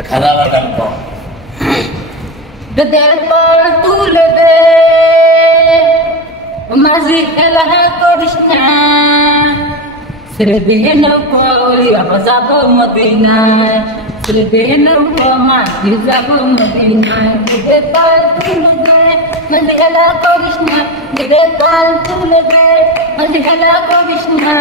খারাপ গল্প দরবার তুলে দে মাঝি খেলা করিস না ছেড়ে দিয়ে নৌকো যাব মদিনায় ছেড়ে দিয়ে নৌকো মাঝি যাব মদিনায় দরবার তুলে দে মাঝি খেলা করিস না দরবার তুলে দে মাঝি খেলা করিস না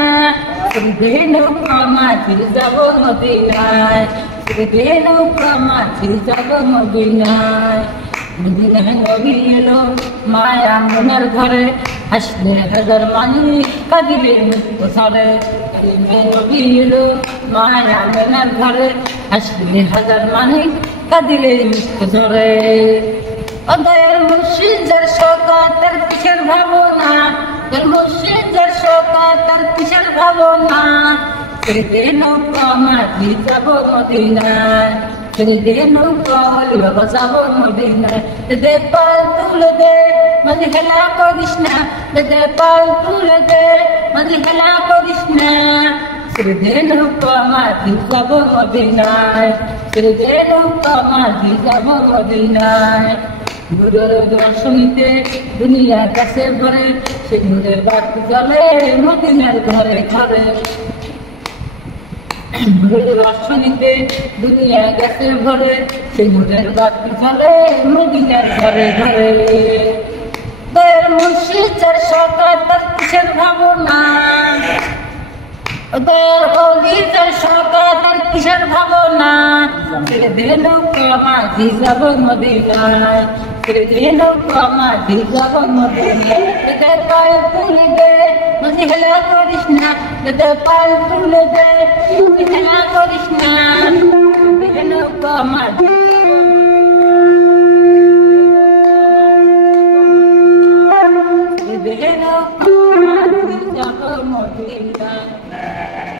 ছেড়ে দিয়ে নৌকো মাঝি যাব মদিনায় ছেড়ে দিয়ে নৌকো মাঝি যাব মদিনায় মদিনায় নবী এলো মায়া মনের ঘরে হাসলে হাজার মানুষ কাঁদিলে মৃত্যু সরে নবী এলো মায়া মনের ঘরে হাসলে হাজার মানুষ কাঁদিলে মৃত্যু সরে অদয়ের মুর্শিদ যার শোকা তার কিসের ভাবনা তার মুর্শিদ যার শোকা তার কিসের ভাবনা ছেড়ে নৌকা মাঝি যাব মদিনায় ছেড়ে দিয়ে নৌকা বাবা যাব মদিনায় দে পাল তুলে দে মাঝি খেলা করিস না দে পাল তুলে দে মাঝি খেলা করিস না ছেড়ে দিয়ে নৌকা মাঝি যাব মদিনায় ছেড়ে দিয়ে নৌকা মাঝি যাব মদিনায় গুরুর দর্শনীতে দুনিয়ার কাছে ভরে সে নূরের বাতি জ্বলে মদিনার ঘরে ঘরে রশনীতে দুনিয়া গেছে ভরে সেই নূরের বাতি জ্বলে মদিনার ঘরে ঘরে দয়ার মুর্শিদ যার সরকার তার কিসের ভাবনা দয়ার ওলি যার সরকার তার কিসের ভাবনা ছেড়ে দিয়ে নৌকা মাঝি যাব মদিনায় ছেড়ে দিয়ে নৌকা মাঝি যাব মদিনায় দে পাল তুলে দে মাঝি খেলা করিস না দে পাল তুলে দে মাঝি খেলা করিস না দে নৌকা মাঝি দে নৌকা মাঝি যাব মদিনায়।